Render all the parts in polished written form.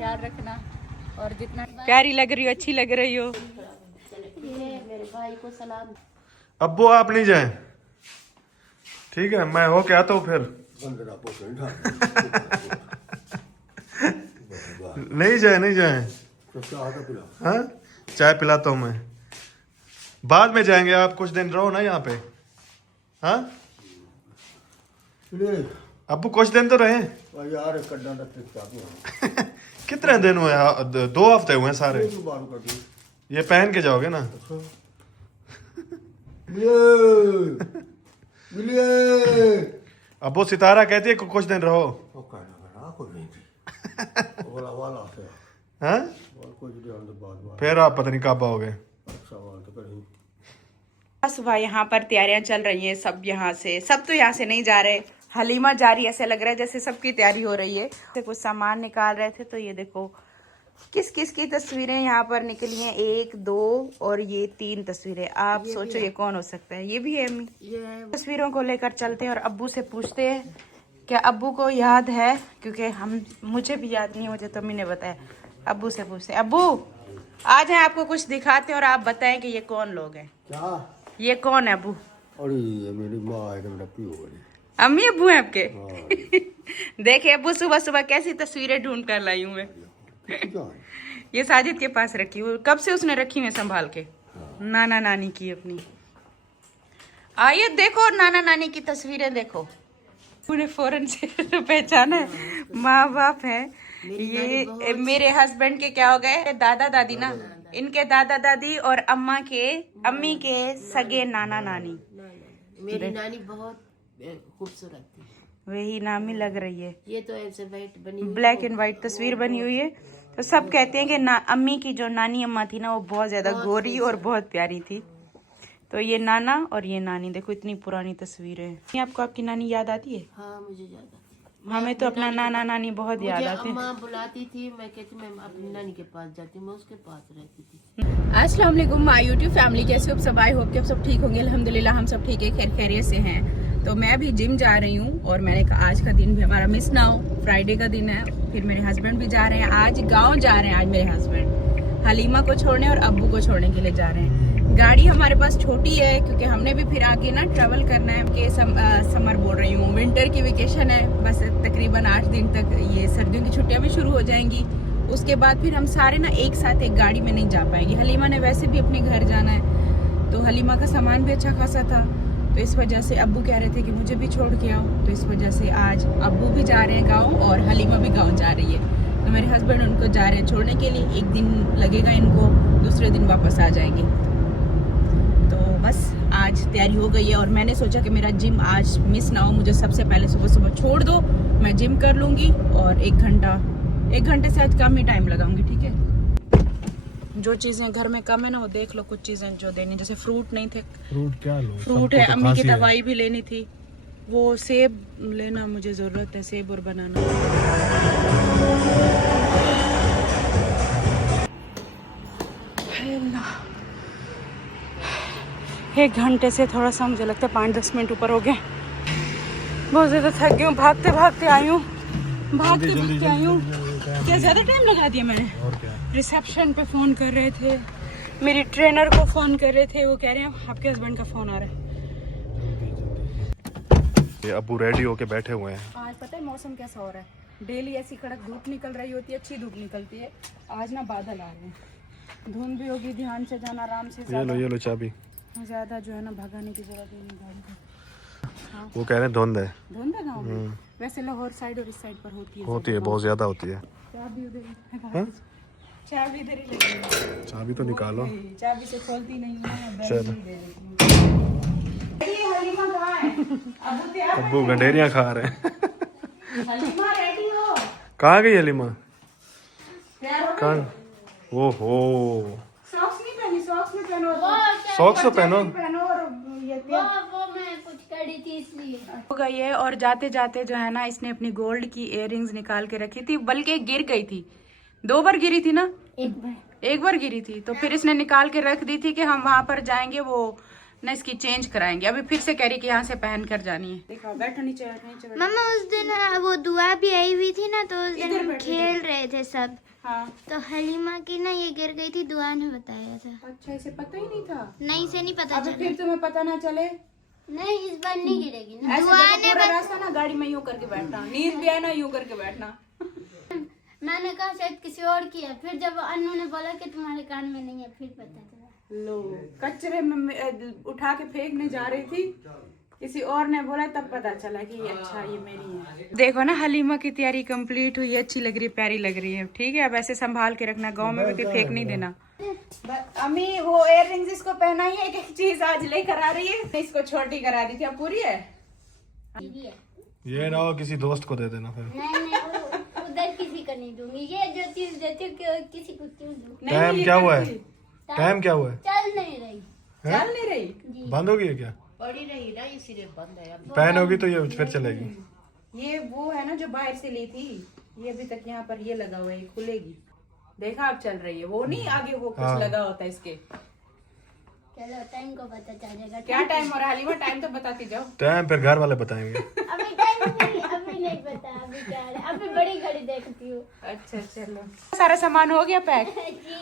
ख्याल रखना और जितना प्यारी लग रही हो, अच्छी लग रही हो। ये मेरे भाई को सलाम। अब्बू आप नहीं जाए, ठीक है मैं हो क्या तो फिर नहीं जाए नहीं जाए। हाँ चाय पिलाता हूँ मैं, बाद में जाएंगे। आप कुछ दिन रहो ना यहाँ पे। हाँ अब्बू कुछ दिन तो रहे यार। कितने दिन हुए? 2 हफ्ते हुए सारे। ये पहन के जाओगे ना? अब्बू सितारा कहती है कुछ दिन रहो। हाँ फिर आप पता नहीं कब आओगे। सुबह यहाँ पर तैयारियां चल रही हैं, सब यहाँ से, सब तो यहाँ से नहीं जा रहे, हलीमा जा रही है। ऐसे लग रहा है जैसे सबकी तैयारी हो रही है। कुछ सामान निकाल रहे थे तो ये देखो किस किस की तस्वीरें यहाँ पर निकली हैं। 1 2 और ये 3 तस्वीरें। आप सोचो ये कौन हो सकता है? ये भी है अम्मी। तस्वीरों को लेकर चलते हैं और अब्बू से पूछते हैं क्या अब्बू को याद है, क्योंकि मुझे भी याद नहीं है, मुझे तो अम्मी ने बताया। अब्बू से पूछते हैं। अब्बू आज है आपको कुछ दिखाते हैं और आप बताएं कि ये कौन लोग हैं। क्या? ये कौन है अब्बू? अरे ये मेरी माँ है, मेरा प्यो है। अम्मी अब्बू हैं आपके? देखिए अब्बू सुबह सुबह कैसी तस्वीरें ढूंढ कर लाई हूँ मैं। ये साजिद के पास रखी हुई, कब से उसने रखी हुई संभाल के। नाना नानी की अपनी। आइए देखो नाना नानी की तस्वीरें देखो। उन्हें फौरन से पहचाना है, माँ बाप है। ये मेरे हस्बैंड के क्या हो गए दादा दादी ना, इनके दादा दादी और अम्मी के सगे नाना नानी। मेरी नानी बहुत खूबसूरत थी, वही नामी लग रही है। ये तो ऐसे वाइट बनी, ब्लैक एंड व्हाइट तस्वीर बनी हुई है। तो सब कहते हैं कि अम्मी की जो नानी अम्मा थी ना वो बहुत ज्यादा गोरी और बहुत प्यारी थी। तो ये नाना और ये नानी, देखो इतनी पुरानी तस्वीर है। आपको आपकी नानी याद आती है? हाँ मुझे याद। हमें तो अपना नाना नानी बहुत याद आते हैं। अम्मा बुलाती थी, मैं कहती मैं अपनी नानी के पास जाती, मैं उसके पास रहती थी। अस्सलाम वालेकुम माय यूट्यूब फैमिली, कैसे हो सब? आई होप कि आप सब ठीक होंगे। अल्हम्दुलिल्लाह हम सब ठीक है, खैर खैरियत से हैं। तो मैं अभी जिम जा रही हूँ और मैंने कहा आज का दिन भी हमारा मिस ना हो, फ्राइडे का दिन है। फिर मेरे हस्बैंड भी जा रहे हैं, आज गाँव जा रहे हैं। आज मेरे हस्बैंड हलीमा को छोड़ने और अब्बू को छोड़ने के लिए जा रहे हैं। गाड़ी हमारे पास छोटी है क्योंकि हमने भी फिर आगे ना ट्रैवल करना है। कि समर बोल रही हूँ, विंटर की वेकेशन है, बस तकरीबन 8 दिन तक। ये सर्दियों की छुट्टियां भी शुरू हो जाएंगी। उसके बाद फिर हम सारे ना एक साथ एक गाड़ी में नहीं जा पाएंगे। हलीमा ने वैसे भी अपने घर जाना है, तो हलीमा का सामान भी अच्छा खासा था, तो इस वजह से अब्बू कह रहे थे कि मुझे भी छोड़ के आओ। तो इस वजह से आज अब्बू भी जा रहे हैं गाँव और हलीमा भी गाँव जा रही है। तो मेरे हस्बैंड उनको जा रहे हैं छोड़ने के लिए। 1 दिन लगेगा इनको, दूसरे दिन वापस आ जाएंगे। तो बस आज तैयारी हो गई है और मैंने सोचा कि मेरा जिम आज मिस ना हो। मुझे सबसे पहले सुबह सुबह छोड़ दो, मैं जिम कर लूँगी और 1 घंटे से आज कम ही टाइम लगाऊंगी, ठीक है। जो चीज़ें घर में कम है ना वो देख लो, कुछ चीज़ें जो देनी, जैसे फ्रूट नहीं थे। फ्रूट क्या लो? फ्रूट है, अम्मी की दवाई भी लेनी थी, वो सेब लेना मुझे ज़रूरत है, सेब और बनाना। 1 घंटे से थोड़ा सा मुझे लगता है 5-10 मिनट ऊपर हो गए। बहुत ज़्यादा थक गई हूँ, भागते भागते आई हूँ। क्या ज़्यादा टाइम लगा दिया मैंने? और क्या? रिसेप्शन पे फ़ोन कर रहे थे, मेरी ट्रेनर को फ़ोन कर रहे थे, वो कह रहे हैं आपके हस्बैंड का फ़ोन आ रहा है। ये अब्बू रेडी होके बैठे हुए हैं। आज पता है मौसम कैसा हो रहा है? डेली ऐसी कड़क धूप निकल रही होती है, अच्छी धूप निकलती है। आज ना बादल आ रहे हैं, धुंध भी होगी, ध्यान से जाना, आराम से। ये लो चाबी। ज्यादा जो है ना भगाने की जरूरत नहीं गाड़ी को। हाँ। वो कह रहे हैं धुंध है। धुंध है गाँव में? वैसे लाहौर साइड और इस साइड पर होती है, बहुत ज्यादा होती है। चाबी उधर ही, चाबी इधर ही लगी है। चाबी तो निकालो। चाबी से खोलती नहीं है। चलो हलीमा कहाँ है? अब्बू गंडेरियां खा रहे हैं। हलीमा रेडी हो? कहाँ गई हलीमा? तैयार हो? कहाँ? ओहो, सॉक्स नहीं पहनी? सॉक्स में पहनो, सॉक्स तो पहनो। और ये वो मैं कुछ करी थी इसलिए हो गई है। और जाते जाते जो है ना इसने अपनी गोल्ड की इयररिंग्स निकाल के रखी थी, बल्कि गिर गई थी। 2 बार गिरी थी ना? एक बार गिरी थी, तो फिर इसने निकाल के रख दी थी कि हम वहां पर जाएंगे, वो ना इसकी चेंज कराएंगे। अभी फिर से कह रही कि यहाँ से पहन कर जानी है। देखो बैठो नीचे, नीचे बैठो। मम्मा उस दिन वो दुआ भी आई हुई थी ना, तो उस दिन हम खेल रहे थे सब। हाँ तो हलीमा की ना ये गिर गई थी, दुआ ने बताया था। अच्छा, इसे पता ही नहीं था। नहीं से नहीं पता अभी चला। फिर तुम्हें पता ना चले। नहीं इस बार नहीं गिरेगी ना। ऐसे दुआ देखो ने पूरा रास्ता ना गाड़ी में यूं करके बैठना, नींद भी आए ना यूं करके बैठना। मैंने कहा शायद किसी और की है, फिर जब अन्नू ने बोला कि तुम्हारे कान में नहीं है, फिर पता चला। लो कचरे में उठा के फेंकने जा रही थी, किसी और ने बोला तब पता चला कि ये अच्छा ये मेरी है। देखो ना हलीमा की तैयारी कंप्लीट हुई, अच्छी लग रही है, प्यारी लग रही है। ठीक है, अब ऐसे संभाल के रखना, गांव में भी फेंक नहीं देना। अम्मी वो इयर रिंग्स इसको पहनाई है, एक चीज आज लेकर आ रही है, इसको छोटी करा दी थी, अब पूरी है। ये ना हो किसी दोस्त को दे देना फिर। नहीं उधर किसी को नहीं दूंगी, ये जो चीज देती हूँ किसी को क्यों दूँ। टाइम क्या हुआ है? टाइम क्या हुआ है? चल नहीं रही। चल नहीं रही, बंद होगी है क्या? पड़ी रही ना, इसीलिए बंद है। पैन होगी तो ये फिर चलेगी। ये वो है ना जो बाहर से ली थी, ये अभी तक यहाँ पर ये लगा हुआ है, ये खुलेगी। देखा अब चल रही है, वो नहीं आगे वो कुछ लगा होता है इसके। चलो टाइम को पता चल जाएगा। क्या टाइम हो रहा है हलीमा? टाइम तो बताती जाओ। टाइम फिर घर वाले बताएंगे। अभी टाइम अभी नहीं पता, अभी क्या है, अभी बड़ी घड़ी देखती हूँ। अच्छा चलो, सारा सामान हो गया पैक।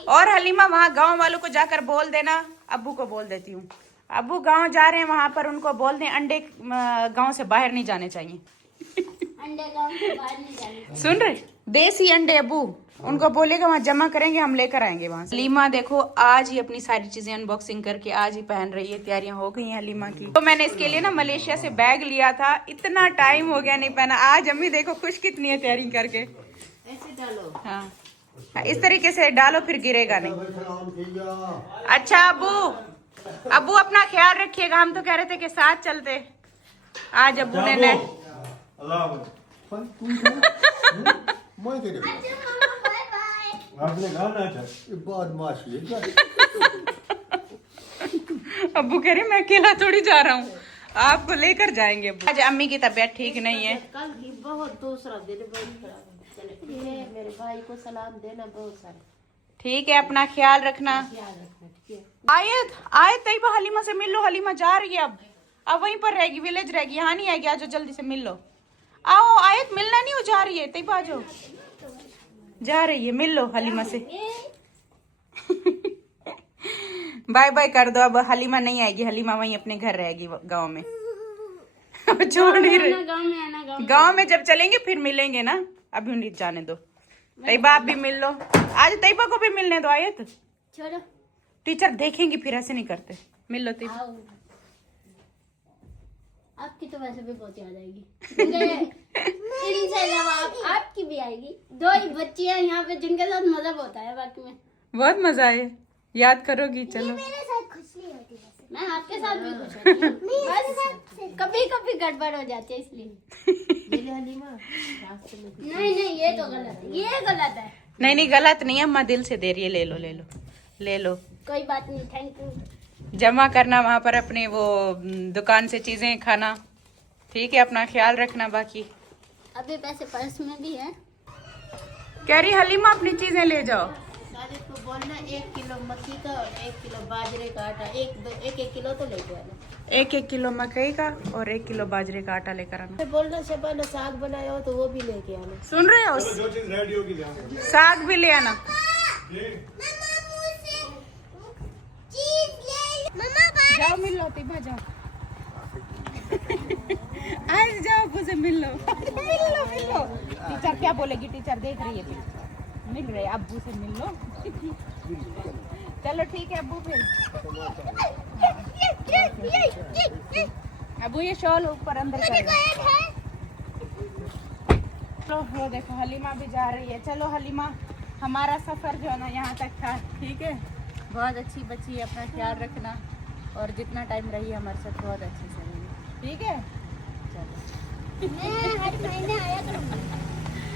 और हलीमा वहाँ गांव वालों को जाकर बोल देना, अब्बू को बोल देती हूँ, अब्बू गांव जा रहे हैं, वहाँ पर उनको बोल दें अंडे गांव से बाहर नहीं जाने चाहिए। अंडे गाँव से बाहर नहीं जाने। सुन रहे, देसी अंडे अब्बू, उनको बोलेगा वहाँ जमा करेंगे, हम लेकर आएंगे वहाँ से। हलीमा देखो आज ही अपनी सारी चीजें अनबॉक्सिंग करके आज ही पहन रही है, तैयारियां हो गई हैं हलीमा की। तो मैंने इसके लिए ना मलेशिया से बैग लिया था, इतना टाइम हो गया नहीं पहना। आज अम्मी देखो खुश कितनी है तैयारी करके। ऐसे डालो। हाँ इस तरीके से डालो, फिर गिरेगा नहीं। अच्छा अब्बू अपना ख्याल रखिएगा, हम तो कह रहे थे कि साथ चलते। आज अब्बू ने मैं तेरे बाय बाय। आपने कहा ना अच्छा ये बदमाशी है क्या? अब्बू कह रहे मैं अकेला थोड़ी जा रहा हूँ, आपको लेकर जाएंगे। अब्बू आज अम्मी की तबीयत ठीक नहीं है। कल की बहुत दूसरा दिन बहुत खराब है। चले मेरे भाई को सलाम देना बहुत सारे। ठीक है, अपना ख्याल रखना। ख्याल रखना, ठीक है। आयत तैयबा हलीमा से मिल लो, हलीमा जा रही है अब वहीं पर रहेगी, विलेज रहेगी, यहाँ नहीं आएगी। आज जल्दी से मिल लो। आओ आयत, मिलना नहीं हो, जा रही है तैयबा, आ जाओ, जा रही है, मिल लो हलीमा से। बाय बाय कर दो, अब हलीमा नहीं आएगी, हलीमा वहीं अपने घर रहेगी गांव में। छोड़ नहीं रही, गांव में जब चलेंगे फिर मिलेंगे ना, अभी उन्हें जाने दो। तैयबा आप भी मिल लो, आज तैयबा को भी मिलने दो। आयत छोड़ो, टीचर देखेंगी फिर, ऐसे नहीं करते। मिल लो तैयबा। आपकी तो वैसे भी बहुत याद आएगी। इनसे अलावा आपकी भी आएगी। दो ही बच्ची हैं यहाँ पे जिनके साथ मजा होता है, बाकी में बहुत मजा आए, याद करोगी। चलो मेरे साथ खुश नहीं होती वैसे। मैं आपके साथ भी खुश होती हूँ, बस कभी कभी गड़बड़ हो जाती है इसलिए। मेरे हलीमा रास्ते में नहीं ये तो गलत है, ये गलत है। नहीं गलत नहीं है, अम्मा दिल से दे रही है, ले लो ले लो ले लो। कोई बात नहीं, थैंक यू। जमा करना वहाँ पर अपने वो दुकान से चीजें खाना, ठीक है, अपना ख्याल रखना। बाकी अभी पैसे पर्स में भी है। कह रही हलीमा अपनी चीजें ले जाओ। साजिद को बोलना 1 किलो मक्की का और 1 किलो बाजरे का आटा, एक किलो तो लेके आना। 1 किलो मकई का और 1 किलो बाजरे का आटा लेकर आना। बोलना शबाना साग बनाया हो तो वो भी लेके आना। सुन रहे हो, जो चीज रेडी होगी ले आना। साग भी ले आना। जाओ मिल लो तैयबा, जाओ आज जाओ अब्बू से मिल लो। मिल लो। टीचर क्या बोलेगी, टीचर देख रही है, टीचर मिल रहे, अब्बू से मिल लो। चलो ठीक है अब्बू, फिर अब्बू ये शॉल ऊपर अंदर कर। चलो वो देखो हलीमा भी जा रही है। चलो हलीमा, हमारा सफर जो है ना यहाँ तक था, ठीक है, बहुत अच्छी बच्ची है, अपना ख्याल रखना, और जितना टाइम रही हमारे साथ बहुत अच्छे से रही, ठीक है।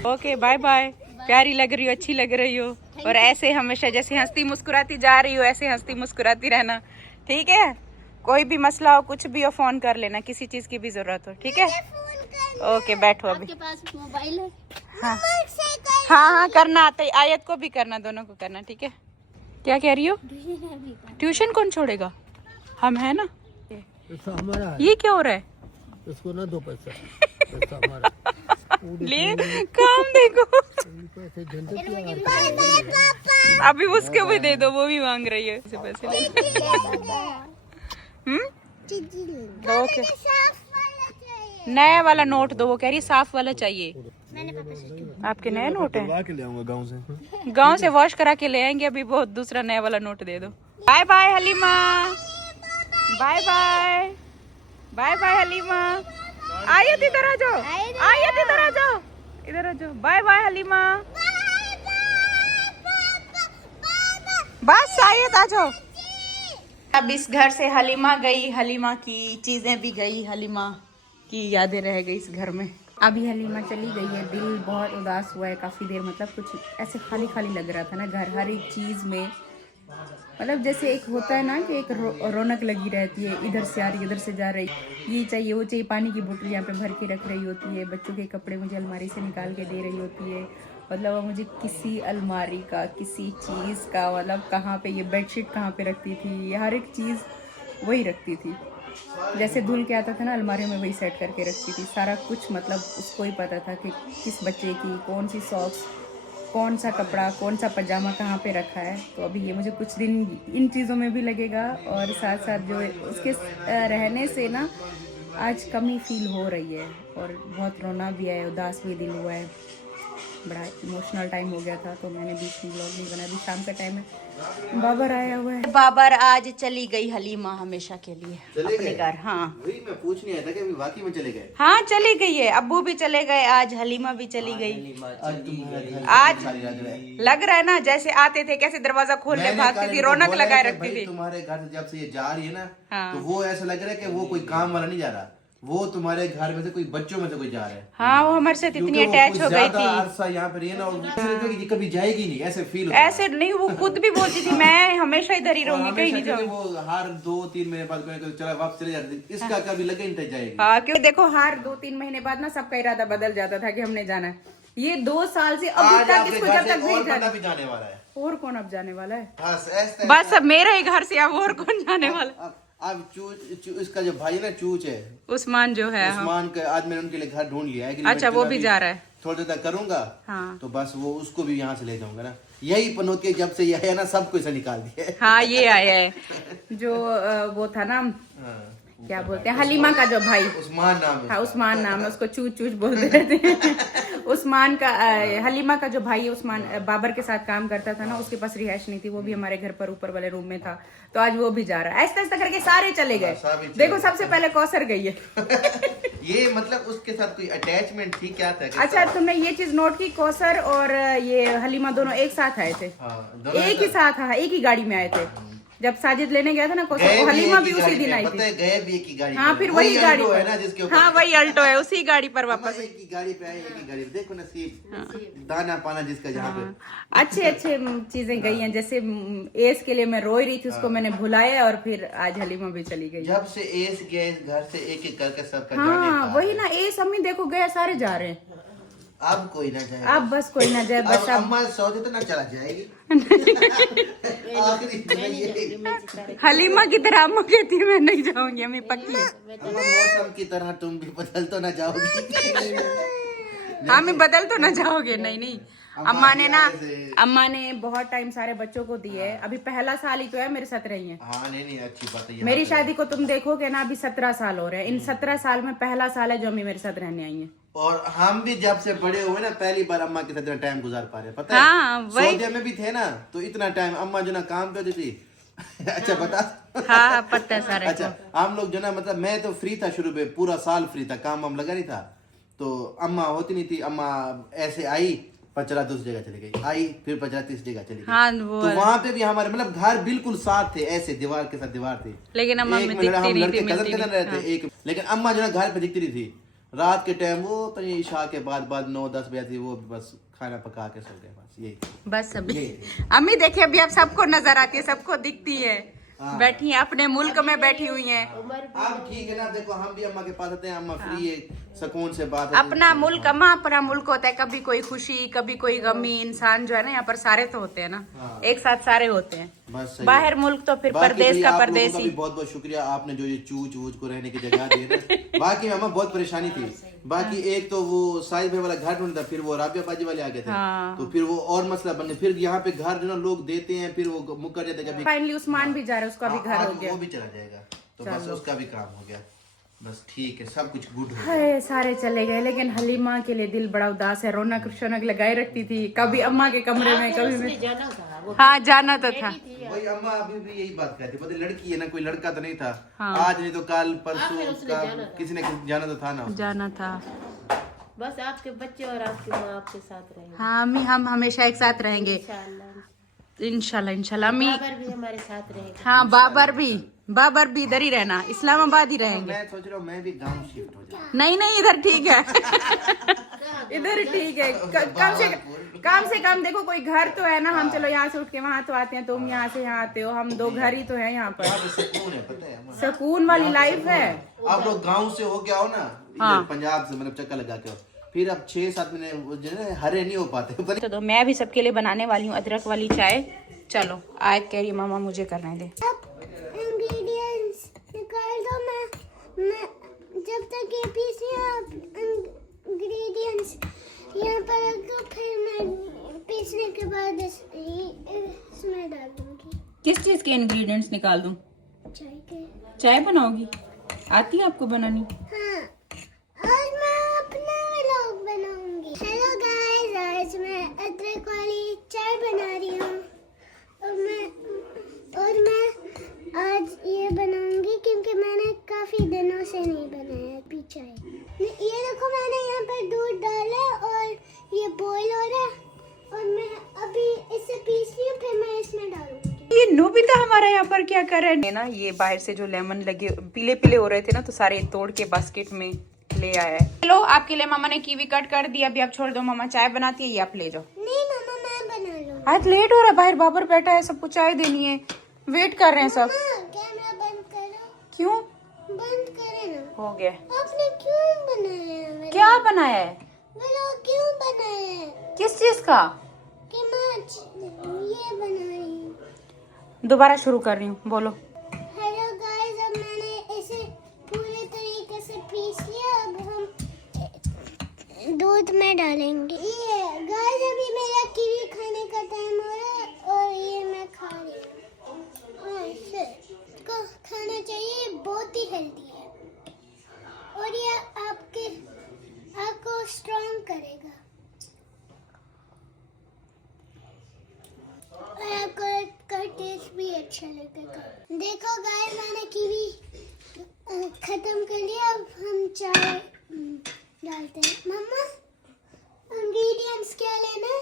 Okay bye bye. प्यारी लग रही हो, अच्छी लग रही हो, और ऐसे हमेशा जैसे हंसती मुस्कुराती जा रही हो, ऐसे हंसती मुस्कुराती रहना, ठीक है। कोई भी मसला हो, कुछ भी हो, फोन कर लेना, किसी चीज की भी जरूरत हो, ठीक है। ओके बैठो अभी। आपके पास मोबाइल है? हाँ हाँ करना आता है, आयत को भी करना, दोनों को करना, ठीक है। क्या कह रही हो? ट्यूशन कौन छोड़ेगा, हम है ना। पैसा हमारा है, ये क्या हो रहा है? इसको ना दो पैसा, पैसा हमारा। ले काम देखो, पैसे झंझट क्या है? अभी उसके भी दे दो, वो भी मांग रही है ऐसे पैसे ले। ओके, नया वाला नोट दो, वो कह रही है साफ वाला चाहिए। आपके नए नोट है? के ले आऊंगा गाँव से। गांव से वॉश करा के ले आएंगे, अभी बहुत दूसरा नया वाला नोट दे दो। Bye bye Halima, bye bye, bye bye Halima. Aayat इधर आ जाओ, आयत इधर आ जाओ, इधर आ जाओ। बाय बाय हलीमा, बस आयत आ जाओ। अब इस घर से हलीमा गई, हलीमा की चीजें भी गई, हलीमा की यादें रह गई इस घर में। अभी हलीमा चली गई है, दिल बहुत उदास हुआ है काफ़ी देर, मतलब कुछ ऐसे खाली खाली लग रहा था ना घर, हर एक चीज़ में। मतलब जैसे एक होता है ना कि एक रौनक लगी रहती है, इधर से आ रही इधर से जा रही, ये चाहिए वो चाहिए, पानी की बोतल यहाँ पे भर के रख रही होती है, बच्चों के कपड़े मुझे अलमारी से निकाल के दे रही होती है। मतलब मुझे किसी अलमारी का, किसी चीज़ का, मतलब कहाँ पे ये बेडशीट कहाँ पे रखती थी, ये हर एक चीज़ वही रखती थी। जैसे धुल के आता था ना अलमारी में, वही सेट करके रखती थी सारा कुछ। मतलब उसको ही पता था कि किस बच्चे की कौन सी सॉक्स, कौन सा कपड़ा, कौन सा पजामा कहाँ पे रखा है। तो अभी ये मुझे कुछ दिन इन चीज़ों में भी लगेगा, और साथ साथ जो उसके रहने से ना आज कमी फील हो रही है, और बहुत रोना भी है, उदास भी दिल हुआ है। बड़ा इमोशनल टाइम हो गया था, तो मैंने बीच में व्लॉग नहीं बनाया। अभी शाम का टाइम है, बाबर आया हुआ है। बाबर आज चली गई हलीमा हमेशा के लिए अपने घर। हाँ वही मैं पूछ नहीं आया था कि अभी वाकई में चले गए। हाँ चली गई है, अब्बू भी चले गए, आज हलीमा भी चली गई। आज लग रहा है ना जैसे आते थे कैसे दरवाजा खोल के भागती थी, रौनक लगाए रखती थी। तुम्हारे घर से जब से ये जा रही है ना, हाँ। तो वो ऐसा लग रहा है कि वो कोई काम वाला नहीं जा रहा, वो तुम्हारे घर में से कोई बच्चों में से कोई जा रहा है। हाँ वो हमारे साथ इतनी क्योंकि वो अटैच कुछ हो गई ज्यादा थी। अरसा यहाँ पे रही है ना, और ऐसा लगता है कि ये कभी जाएगी नहीं, ऐसे फील होता है। ऐसे नहीं, वो खुद भी बोलती थी मैं हमेशा इधर ही रहूंगी, कहीं नहीं जाऊंगी। वो हर 2-3 महीने बाद कोई चला वापस चले जाती, इसका कभी लगे नहीं जाएगी। हाँ क्यों देखो, हर 2-3 महीने बाद ना सबका इरादा बदल जाता था कि हमने जाना है। ये 2 साल से अभी आज तक आपके इसको घर जब से तक एक नहीं और जाना। बंदा भी जाने वाला है। और कौन अब जाने वाला है? बस अब मेरा ही घर से अब और कौन जाने वाला? अब इसका जो भाई है ना, चूच है उस्मान जो है। उस्मान का, आज मैंने उनके लिए घर ढूंढ लिया है। अच्छा वो भी जा रहा है। थोड़ी देर तक करूंगा। हाँ। तो बस वो उसको भी यहाँ से ले जाऊंगा ना। यही पनौती जब से ये है ना, सबको इसे निकाल दिया है। हाँ ये आया है जो वो था ना, क्या बोलते हैं, हलीमा का जो भाई, उस्मान नाम है। हाँ उस्मान नाम है, उसको चूच चूच बोलते रहते हैं। उस्मान का हलीमा का जो भाई है, उस्मान बाबर के साथ काम करता था ना, उसके पास रिहाइश नहीं थी, वो भी हमारे घर पर ऊपर वाले रूम में था। तो आज वो भी जा रहा है। ऐसा ऐसा करके सारे चले गए। देखो सबसे पहले कौसर गई है। ये मतलब उसके साथ कोई अटैचमेंट थी क्या था? अच्छा तुमने ये चीज नोट की, कौसर और ये हलीमा दोनों एक साथ आए थे। एक ही साथ, हाँ एक ही गाड़ी में आए थे। जब साजिद लेने गया था ना कौसर, हलीमा भी उसी दिन आई थी। गए भी एक ही गाड़ी। हाँ फिर वही गाड़ी है ना जिसके ऊपर। हाँ वही अल्टो है, उसी गाड़ी पर वापस। एक ही गाड़ी पे आए, एक ही गाड़ी पे। देखो नसीब, दाना पाना जिसका जहाँ पे। अच्छे अच्छे चीजें गई हैं। जैसे एस के लिए मैं रोई रही थी, उसको मैंने भुलाया, और फिर आज हलीमा भी चली गई। जब से एस गए घर से एक एक करके सबका जाने हाँ का वही ना, एस अम्मी देखो गए, सारे जा रहे हैं। अब कोई ना जाए। अब बस कोई ना जाए, बस अब अब अम्मा सौदे तो ना चला जाएगी। आखिरी दिन ये। हलीमा की तरह अम्मा कहती है मैं नहीं जाऊंगी, अम्मी पक्की है। अम्मा मौसम की तरह तुम भी बदल तो ना जाओगी। हाँ मैं बदल तो ना जाओगे। नहीं नहीं, अम्मा ने बहुत टाइम सारे बच्चों को दिए है। अभी पहला साल ही तो है मेरे साथ रही है। हाँ नहीं अच्छी बात है। मेरी शादी को तुम देखोगे ना, अभी 17 साल हो रहे हैं। इन 17 साल में पहला साल है जो अम्मी मेरे साथ रहने आई है। और हम भी जब से बड़े हुए ना, पहली बार अम्मा के साथ इतना टाइम गुजार पा रहे हैं। पता हाँ, है सऊदी में भी थे ना, तो इतना टाइम अम्मा जो ना काम करती थी। अच्छा बता। हाँ पता है सारे। अच्छा हम लोग जो ना, मतलब मैं तो फ्री था शुरू में, पूरा साल फ्री था, काम वाम लगा नहीं था। तो अम्मा होती नहीं थी। अम्मा ऐसे आई, पचरा दूसरी जगह चली गई, आई फिर पचरा तीसरी जगह चली गई। हाँ, तो वहाँ पे भी हमारे मतलब घर बिल्कुल साथ थे, ऐसे दीवार के साथ दीवार थी। लेकिन अम्मा में दिखती नहीं थी, मिलती नहीं। रहते एक, लेकिन अम्मा जो ना घर पे दिखती नहीं थी। रात के टाइम वो ईशा के बाद 9-10 बजे थी, वो बस खाना पका के सो गए, बस यही। बस अभी अम्मी देखिए, अभी अब सबको नजर आती है, सबको दिखती है। हाँ। बैठी हैं अपने मुल्क में बैठी हुई हैं। अब ठीक है ना, देखो हम भी अम्मा के पास आते हैं, अम्मा फ्री है, सुकून से बात होती है। अपना मुल्क अम्मा अपना मुल्क होता है, कभी कोई खुशी कभी कोई गमी, इंसान जो है ना यहाँ पर सारे तो होते हैं ना, हाँ। एक साथ सारे होते हैं। बस सही बाहर है। मुल्क तो फिर बाकी परदेश भाई का आप लोगों परदेसी। भी बहुत बहुत शुक्रिया, आपने जो ये चूच वूच को रहने की जगह दी ना। बाकी अम्मा बहुत परेशानी थी, बाकी एक तो वो साहिल भाई वाला घर ढूंढता, फिर वो राबिया बाजी वाले आ गए थे, हाँ। तो फिर वो और मसला बन गया। फिर यहाँ पे घर जो ना लोग देते हैं, फिर वो मुकर जाते हैं कभी। फाइनली उस्मान भी जा रहा है, उसका भी घर आज हो गया। वो भी चला जाएगा, तो बस उसका भी काम हो गया, बस ठीक है, सब कुछ गुड हो गया। हाय सारे चले गए, लेकिन हलीमा के लिए दिल बड़ा उदास है। रौनक शौनक लगाए रखती थी, कभी अम्मा के कमरे में, कभी मैं। हाँ जाना तो था। वही अम्मा अभी भी यही बात कहती, पता लड़की है ना, कोई लड़का तो नहीं था। हाँ। आज नहीं तो कल परसों किसी ने जाना तो था ना। जाना था। बस आपके बच्चे और आपकी माँ आपके साथ रहेंगे हाँ अम्मी, हम हमेशा एक साथ रहेंगे इंशाल्लाह। इंशाल्लाह इंशाल्लाह। अम्मी बाबर भी हमारे साथ रहेगा। हाँ बाबर भी इधर ही रहना, इस्लामाबाद ही रहेंगे। मैं सोच रहा हूँ मैं भी गांव शिफ्ट हो जाऊँ। नहीं नहीं इधर ठीक है। इधर ठीक है। कम से कम देखो कोई घर तो है ना, हम चलो यहाँ से उठ के वहाँ तो आते हैं, तुम यहाँ से यहाँ आते हो, हम दो घर ही तो है यहाँ पर। यहाँ पे सुकून है, पता है अम्मा? सुकून वाली लाइफ है। आप लोग गांव से हो क्या हो ना, हाँ। इधर पंजाब से मतलब चक्कर लगा के हो, फिर अब 6-7 महीने वो जो है ना, हरे नहीं हो पाते। तो मैं भी सबके लिए बनाने वाली हूँ अदरक वाली चाय। चलो आयत कह रही है मामा मुझे करने दे। इंग्रेडिएंट्स निकाल दो। मैं जब तक ये पीसे आप इंग्रेडिएंट्स यहाँ पर रख दो, फिर मैं पीसने के बाद इसमें डाल दूंगी। किस चीज के इंग्रेडिएंट्स निकाल दूं? चाय के। चाय बनाओगी? आती है आपको बनानी? हाँ, आज मैं अपना व्लॉग बनाऊंगी। हेलो गाइस, आज मैं अदरक वाली चाय बना रही हूँ और मैं आज ये बनाऊंगी क्योंकि मैंने काफी दिनों से नहीं बनाया अभी चाय। ये देखो मैंने यहाँ पर दूध डाला और ये बॉईल हो रहा है और मैं अभी इसे पीस रही हूँ, फिर मैं इसमें डालूंगी। ये नोबिता हमारा यहाँ पर क्या कर रहे हैं ना, ये बाहर से जो लेमन लगे पीले पीले हो रहे थे ना, तो सारे तोड़ के बास्केट में ले आया है। चलो आपके लिए मामा ने कीवी कट कर दिया, अभी आप छोड़ दो, मामा चाय बनाती है, ये आप ले जाओ। नहीं मामा, मैं बना लूँ। आज लेट हो रहा है, बाहर बाबर बैठा है, सबको चाय देनी है, वेट कर रहे हैं सब। कैमरा बंद करो। क्यों? बंद करे ना। हो गया। आपने क्यों बनाया है? क्या बनाया है? व्लॉग क्यों बनाया है? किस चीज का? कि मैं ये बना रही हूँ। दोबारा शुरू कर रही हूँ, बोलो। हेलो गाइस, अब मैंने इसे पूरे तरीके से पीस लिया, अब हम दूध में डालेंगे। ये गाइस, अभी मेरा कीवी खाने का टाइम हो रहा है और ये मैं खा रही हूँ। इसको खाना चाहिए, बहुत ही हेल्दी है और ये आपको स्ट्रॉन्ग करेगा और आपको का टेस्ट भी अच्छा लगेगा। देखो गाइस, मैंने कीवी खत्म कर लिया, अब हम चाय डालते हैं। मम्मा, इंग्रेडिएंट्स क्या लेना है?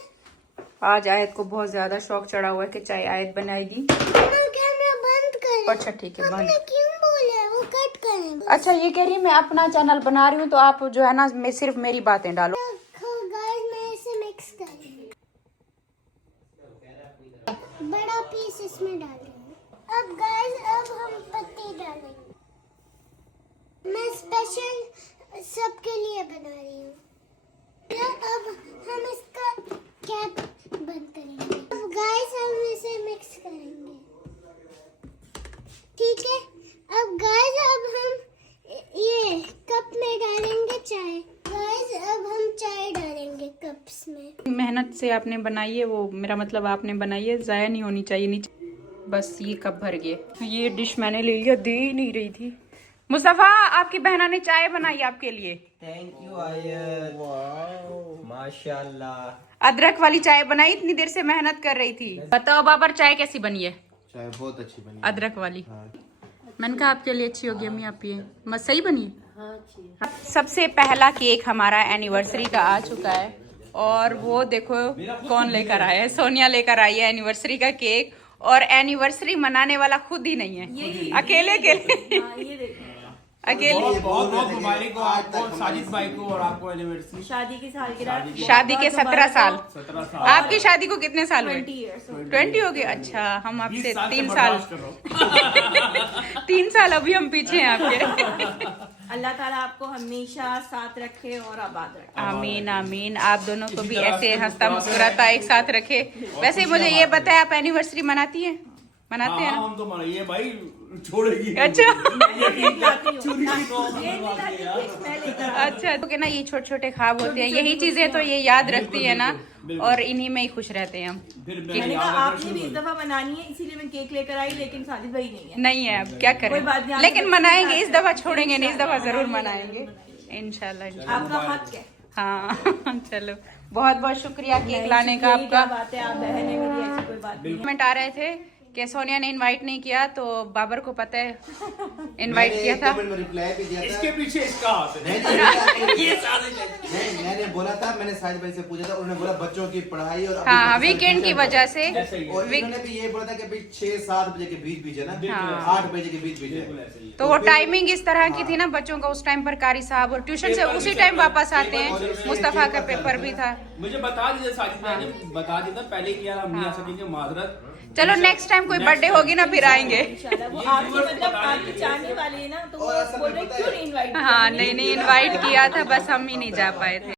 आज आयत को बहुत ज्यादा शौक चढ़ा हुआ है कि चाय आयत बनाएगी। मम्मा, कैमरा बंद कर। अच्छा ठीक है, आपने बंद। क्यों बोला वो कट करें? अच्छा ये कह रही है मैं अपना चैनल बना रही हूँ, तो आप जो है ना मैं सिर्फ मेरी बातें डालो। देखो गाइस, मैं इसे मिक्स करूंगी, बड़ा पीस इसमें डालेंगे। अब गाइस, अब हम पत्ती डालेंगे। मैं स्पेशल सबके लिए बना रही हूँ। अब हम इसका कैप बंद करेंगे। अब गाइस, हम इसे मिक्स करेंगे, ठीक है। अब गाइस, अब हम ये कप में डालेंगे चाय। गाइस, अब हम चाय डालेंगे कप्स में। मेहनत से आपने बनाई है, वो मेरा मतलब आपने बनाई है, जाया नहीं होनी चाहिए नीचे। बस ये कप भर गए। ये डिश मैंने ले लिया, दे ही नहीं रही थी। मुस्तफा, आपकी बहना ने चाय बनाई आपके लिए। थैंक यू आयत, माशाल्लाह। अदरक वाली चाय बनाई, इतनी देर से मेहनत कर रही थी। बताओ बाबर, चाय कैसी बनी है? चाय बहुत अच्छी बनी। अदरक वाली। मैंने कहा आपके लिए अच्छी होगी अम्मी, आप पिए। मत सही बनी है? हाँ अच्छी। सबसे पहला केक हमारा एनिवर्सरी का आ चुका है और वो देखो कौन लेकर आया है। सोनिया लेकर आई है एनिवर्सरी का केक, और एनिवर्सरी मनाने वाला खुद ही नहीं है, अकेले के लिए। अकेले बहुत बहुत मुबारक हो आपको, साजिद भाई को और आपको एनिवर्सरी शादी की सालगिरह। शादी के 17 साल। 17 साल। आपकी शादी को कितने साल हुए? 20 years। 20 हो गए। अच्छा, हम आपसे 20 3 से साल बर्दाश्त करो। 3 साल अभी हम पीछे हैं आपके। अल्लाह ताला आपको हमेशा साथ रखे और आबाद रखे। आमीन आमीन। आप दोनों को भी ऐसे हंसता मुस्कुराता एक साथ रखे। वैसे मुझे ये बताया, आप एनिवर्सरी मनाती हैं? मनाते हैं हाँ, ना? हम तो मनाइए भाई, छोड़ेगी। अच्छा अच्छा अच्छा, तो ना ये छोटे छोटे ख्वाब होते हैं, यही चीजें तो ये याद रखती है ना, और इन्हीं में ही खुश रहते हैं हम। फिर मैंने कहा आपने भी इस दफा मनानी है, इसीलिए मैं केक लेकर आई, लेकिन साजिद भाई नहीं है। नहीं है, अब क्या कोई बात करें, नहीं, लेकिन आप मनाएंगे साथ इस दफा, छोड़ेंगे नहीं, इस दफा जरूर मनाएंगे इंशाल्लाह। आपका हक है। हाँ चलो, बहुत बहुत शुक्रिया केक लाने का यही क्या आपका। बात है, आप बहन है मेरी, ऐसी कोई बात नहीं। कमेंट आ रहे थे कि सोनिया ने इनवाइट नहीं किया, तो बाबर को पता है इनवाइट किया था। मैंने रिप्लाई भी दिया था। इसके पीछे इसका हाथ है। नहीं, मैंने बोला था, मैंने साजिद भाई से पूछा था, उन्होंने बोला बच्चों की पढ़ाई और हाँ, वीकेंड की वजह से। और इन्होंने भी ये बोला था कि भाई 6-7 बजे के बीच है ना, हाँ। 8 बजे के बीच है। तो वो टाइमिंग इस तरह की थी ना, बच्चों का उस टाइम पर कारी साहब और ट्यूशन से उसी टाइम वापस आते हैं। मुस्तफा का पेपर भी था। मुझे बता दीजिए, साजिद भाई ने बता दिया था पहले कि यार हम नहीं आ सकेंगे, माजरत। चलो नेक्स्ट टाइम कोई बर्थडे होगी ना, फिर आएंगे। इंशाल्लाह वो आपकी मतलब आपकी चाहने वाली है ना, तो वो और असल में बोल रहे पता क्यों है- नहीं इनवाइट हाँ, नहीं इनवाइट किया था, बस हम ही नहीं जा पाए थे।